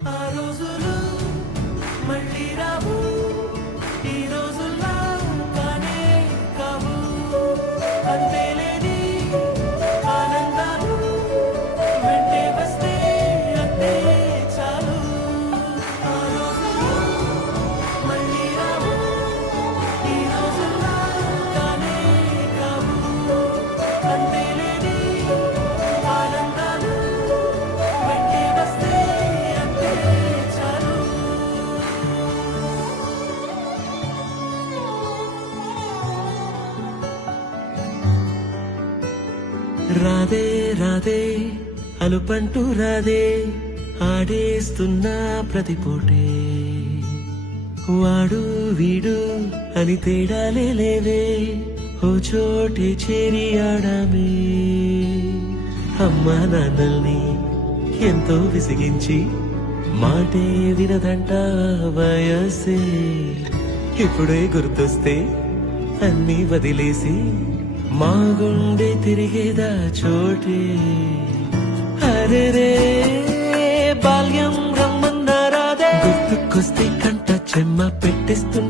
ఆ రోజులు మళ్ళీ రావు, ఈ రోజుల్లా కానే కావు. అంతేలేని ఆనందాలు వెంటే వస్తే అంతే చాలు. ఆ రోజులు మళ్ళీ రావు, ఈ రోజుల్లా కానే కావు. అంతేలేని ఆనందాలు వెంటే వస్తే అంతే చాలు. రాదే రాదే అలుపంటూ రాదే, ఆడేస్తున్నా ప్రతి పూటే. వాడు వీడు అని తేడాలే లేవే, ఓ చోటే చేరి ఆడామే. అమ్మా నాన్నల్ని ఎంతో విసిగించి మాటే వినదంట వయసే. ఇప్పుడే గుర్తొస్తే అన్నీ వదిలేసి మా గుండె తిరిగేదా చోటే. అరే రే బాల్యం రమ్మన్నారాదే, గుర్తుకొస్తే కంట చెమ్మ పెట్టేస్తున్నా